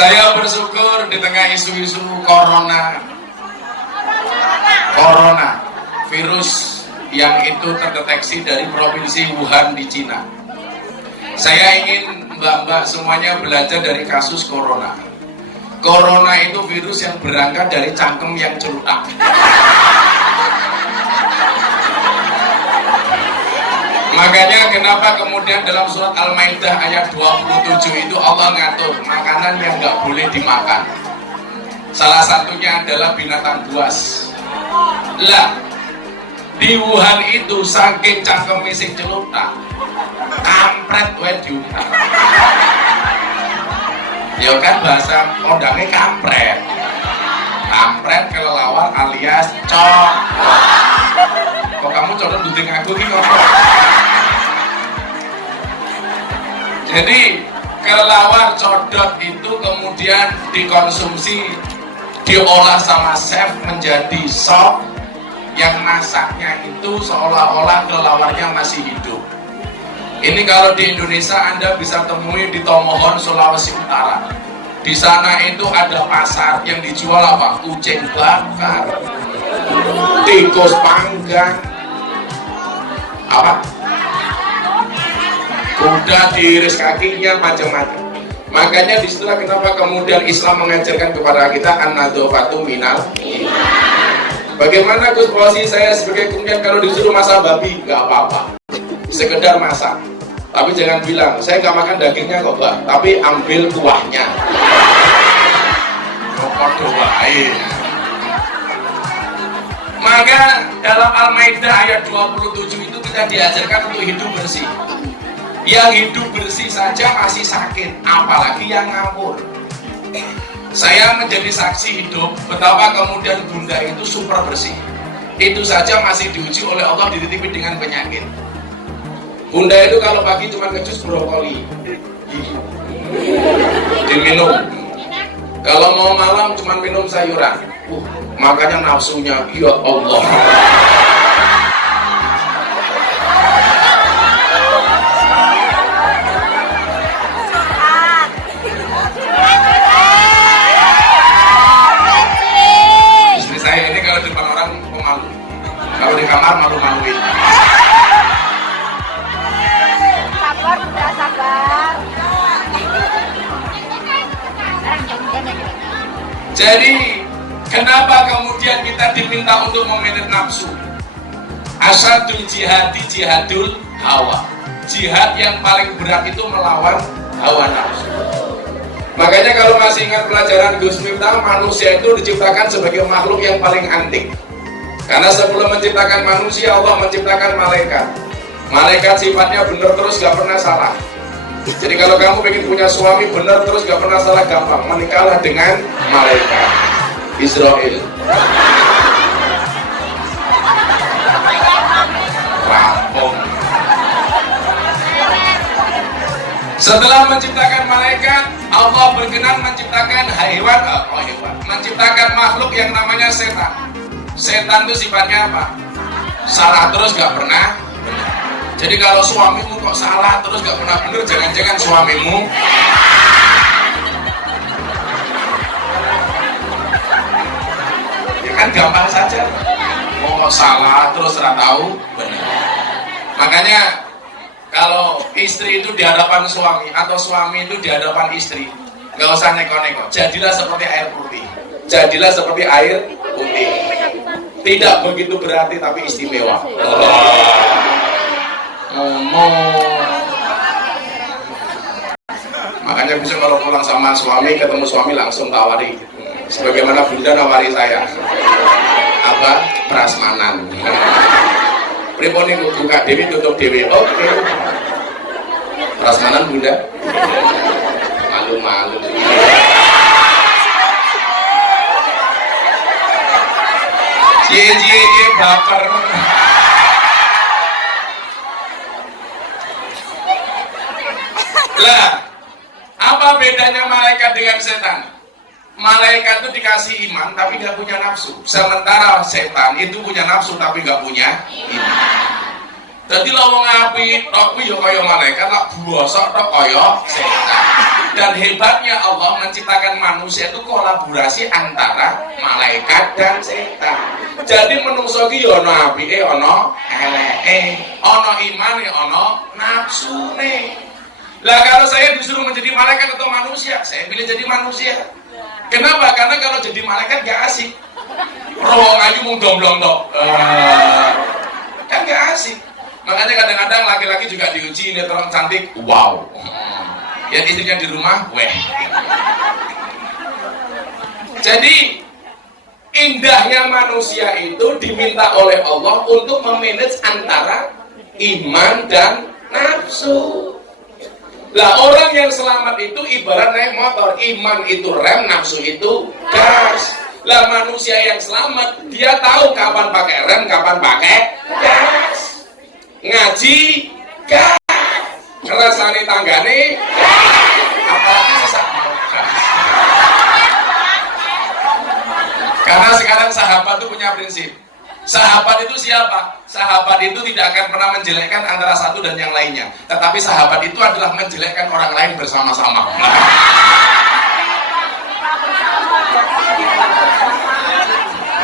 Saya bersyukur di tengah isu-isu corona virus yang itu terdeteksi dari provinsi Wuhan di Cina. Saya ingin mbak-mbak semuanya belajar dari kasus corona. Corona itu virus yang berangkat dari cangkem yang celutak. Makanya kenapa kemudian dalam surat Al-Maidah ayat 27 itu Allah ngatur makanan yang nggak boleh dimakan. Salah satunya adalah binatang buas. Lah, di Wuhan itu saking cangkeme sing celutak, kampret wae diuntal. Ya kan bahasa kondangnya kampret. Kampret kelelawar alias cok. Kok kamu coba duduk aku ki kok. Jadi kelelawar codot itu kemudian dikonsumsi, diolah sama chef menjadi sop yang masaknya itu seolah-olah kelelawarnya masih hidup. Ini kalau di Indonesia Anda bisa temui di Tomohon, Sulawesi Utara. Di sana itu ada pasar yang dijual apa? Kucing bakar, tikus panggang, apa? Kuda diiris kakinya, macam-macam. Makanya disitulah kenapa kemudian Islam mengajarkan kepada kita an-nadzafatu minal iman. Bagaimana Gus posisi saya sebagai kemudian kalau disuruh masak babi, nggak apa-apa, sekedar masak. Tapi jangan bilang, saya nggak makan dagingnya kok Mbak, tapi ambil kuahnya. Maka dalam Al-Maidah ayat 27 itu kita diajarkan untuk hidup bersih. Yang hidup bersih saja masih sakit, apalagi yang ngawur. Saya menjadi saksi hidup betapa kemudian bunda itu super bersih. Itu saja masih diuji oleh Allah, dititipi dengan penyakit. Bunda itu kalau pagi cuma ngejus brokoli, diminum. Kalau mau malam cuma minum sayuran. Makanya nafsunya, ya Allah. Istri saya ini kalau di depan orang pemalu, kalau di kamar malu-maluin. Sabar, udah sabar. Jadi kenapa kemudian kita diminta untuk memanage nafsu? Asadul jihadi jihadul hawa. Jihad yang paling berat itu melawan hawa nafsu. Makanya kalau masih ingat pelajaran Gus Miftah, manusia itu diciptakan sebagai makhluk yang paling antik. Karena sebelum menciptakan manusia, Allah menciptakan malaikat. Malaikat sifatnya benar terus, gak pernah salah. Jadi kalau kamu pengen punya suami benar terus, gak pernah salah, gampang, menikahlah dengan malaikat Israel. Rampung. Setelah menciptakan malaikat, Allah berkenan menciptakan hewan, menciptakan makhluk yang namanya setan. Setan itu sifatnya apa? Salah terus, gak pernah benar. Jadi kalau suamimu kok salah terus gak pernah benar, jangan-jangan suamimu ya kan gampang saja. Mau salah terus tidak tahu benar. Makanya kalau istri itu di hadapan suami atau suami itu di hadapan istri, gak usah neko-neko, jadilah seperti air putih. Jadilah seperti air putih. Tidak begitu berarti tapi istimewa. Makanya bisa kalau pulang sama suami, ketemu suami langsung tawari, sebagaimana bunda nawari saya apa? Prasmanan. Pripun niku buka dewi tutup dewi. Oke. Prasmanan bunda. Malu-malu. Cie baper. Lah, apa bedanya malaikat dengan setan? Malaikat itu dikasih iman tapi gak punya nafsu. Sementara setan itu punya nafsu tapi gak punya iman. Jadi lo mau ngapi, aku ya kaya malaikat, tak buosok tak kaya setan. Dan hebatnya Allah menciptakan manusia itu kolaborasi antara malaikat dan setan. Jadi menungso iki ya ana apike, ana eleke, ana imane, ana nafsune. Lah kalau saya disuruh menjadi malaikat atau manusia, saya pilih jadi manusia. Kenapa? Karena kalau jadi malaikat gak asik. Roh ayu mung domblong tok. Kan gak asik. Makanya kadang-kadang laki-laki juga diuji, ini orang cantik, wow. Ya istrinya di rumah, weh. Jadi indahnya manusia itu diminta oleh Allah untuk memanage antara iman dan nafsu. Lah orang yang selamat itu ibarat naik motor, iman itu rem, nafsu itu gas. Lah manusia yang selamat dia tahu kapan pakai rem, kapan pakai gas. Ngaji gas, ngerasani tanggane apalagi sesama. Karena sekarang sahabat itu punya prinsip. Sahabat itu siapa? Sahabat itu tidak akan pernah menjelekkan antara satu dan yang lainnya. Tetapi sahabat itu adalah menjelekkan orang lain bersama-sama.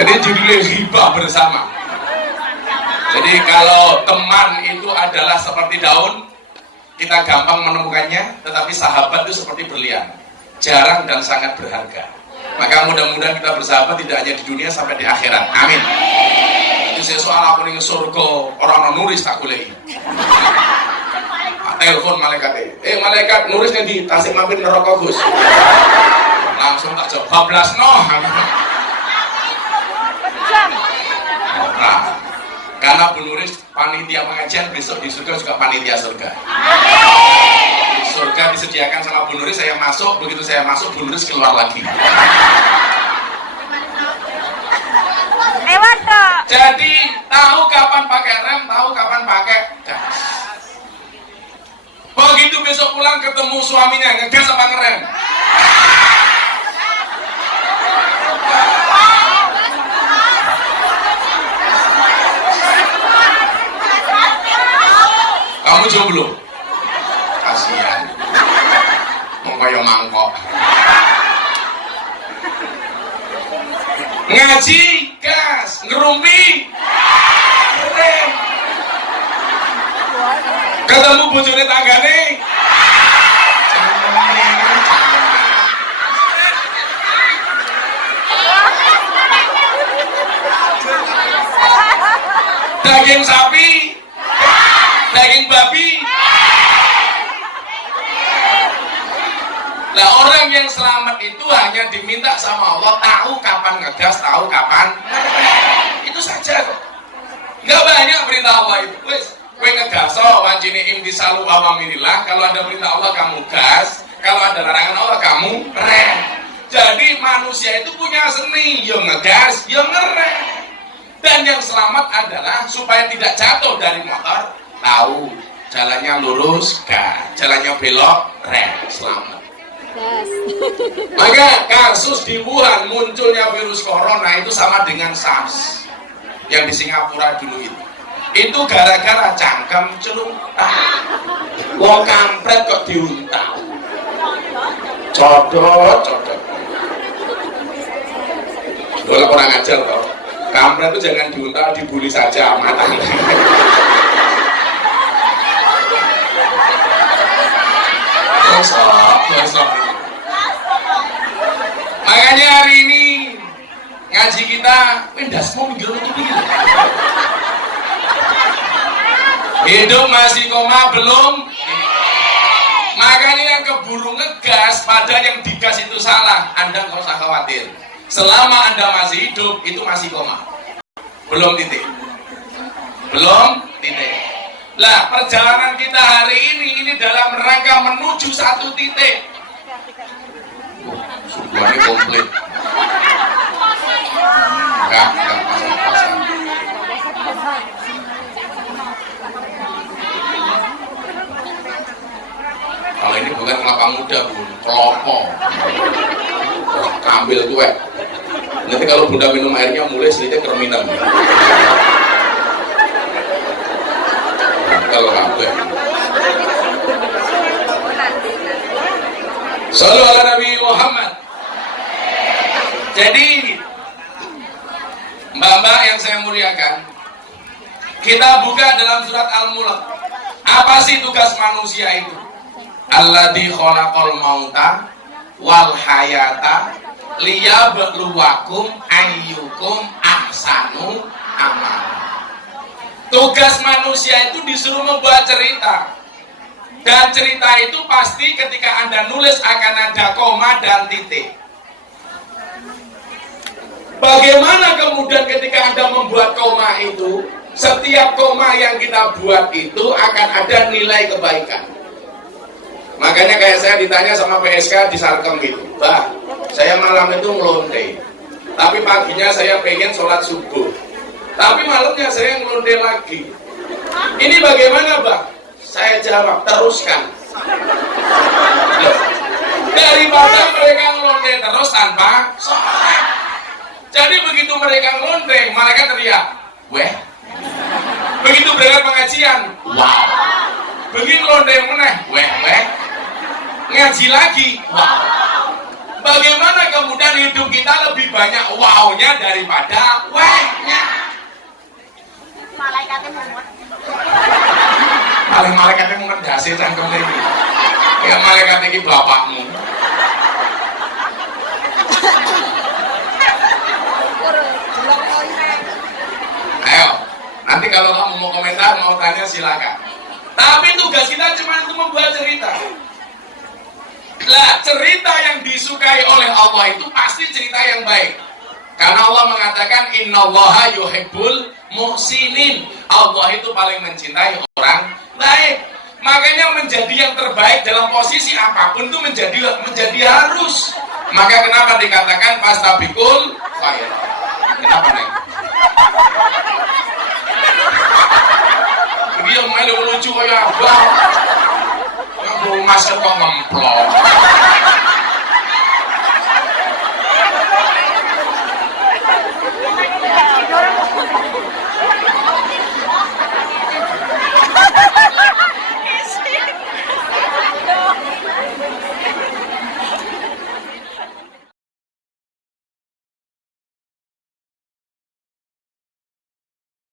Jadi judulnya ghibah bersama. Jadi kalau teman itu adalah seperti daun, kita gampang menemukannya, tetapi sahabat itu seperti berlian, jarang dan sangat berharga. Maka mudah-mudahan kita bersahabat tidak hanya di dunia sampai di akhirat. Amin. Itu saya soal aku ning surga, orang nulis tak boleh. Telepon malaikat, malaikat nulis nanti tasik mampir neraka Gus. Langsung tak jawab bablas noh. Nah, karena Bu Nuris panitia pengajian, besok di surga juga panitia surga. Di surga disediakan sama Bu Nuris, saya masuk, begitu saya masuk Bu Nuris keluar lagi. Jadi tahu kapan pakai rem, tahu kapan pakai gas. Begitu besok pulang ketemu suaminya, ngegas apa ngerem? Kamu jomblo? Kasihan. Mengkoyo mangkok. Ngaji gas, ngerumpi rem. Ketemu bojone tanggane. Daging sapi, daging babi. Nah orang yang selamat itu hanya diminta sama Allah tahu kapan ngegas, tahu kapan itu saja kok. Nggak banyak perintah Allah itu. Wes, kowe ngegaso wancine imtisalu awamirillah. Kalau ada perintah Allah kamu gas, kalau ada larangan Allah kamu rem. Jadi manusia itu punya seni, yo ngegas, yo ngerem. Dan yang selamat adalah supaya tidak jatuh dari motor, tahu jalannya lurus, gas, jalannya belok, rem, selamat. Maka kasus di Wuhan munculnya virus corona itu sama dengan SARS yang di Singapura dulu itu. Itu gara-gara cangkem celuntak. Wong kampret kok diuntal. Codot. Bola kurang ajar toh. Kampret itu jangan diuntal, dibully saja matanya. Gosok. Makanya hari ini ngaji kita pindas mau minggir itu begini. Hidup masih koma belum. Makanya yang keburu ngegas padahal yang digas itu salah. Anda nggak usah khawatir. Selama Anda masih hidup itu masih koma. Belum titik. Lah perjalanan kita hari ini dalam rangka menuju satu titik. Sudah komplit. Enggak pasang. Kalau ini bukan kelapa muda, Bu, kelopo. Ambil tuh. Nanti kalau Bunda minum airnya mulai sedikit kerminam. Kalau ngambil. Shallu ala Nabi Muhammad. Jadi mbak-mbak yang saya muliakan, kita buka dalam surat Al-Mulk. Apa sih tugas manusia itu? Alladzi khalaqal mauta wal hayata liyabluwakum ayyukum ahsanu amala. Tugas manusia itu disuruh membuat cerita. Dan cerita itu pasti ketika Anda nulis akan ada koma dan titik. Bagaimana kemudian ketika Anda membuat koma itu, setiap koma yang kita buat itu akan ada nilai kebaikan. Makanya kayak saya ditanya sama PSK di Sarkem gitu, Bah, saya malam itu ngelonte, tapi paginya saya pengen sholat subuh, tapi malamnya saya ngelonte lagi. Ini bagaimana, Bah? Saya jawab, teruskan. Daripada mereka ngelonte terus tanpa sholat. Jadi begitu mereka ngelonte, mereka teriak, weh. Begitu berangkat pengajian, wow. Begitu ngelonte meneh, weh. Ngaji lagi, wow. Bagaimana kemudian hidup kita lebih banyak wow-nya daripada weh-nya? Malaikatnya mumet. Paling malaikatnya mumet dasi cangkem ini. Ya malaikat ini bapakmu. Ayo, nanti kalau kamu mau komentar, mau tanya silakan. Tapi tugas kita cuma itu membuat cerita. Lah, cerita yang disukai oleh Allah itu pasti cerita yang baik. Karena Allah mengatakan innallaha yuhibbul muhsinin. Allah itu paling mencintai orang baik. Makanya menjadi yang terbaik dalam posisi apapun itu menjadi harus. Maka kenapa dikatakan fastabiqul khairat? Kenapa, Neng?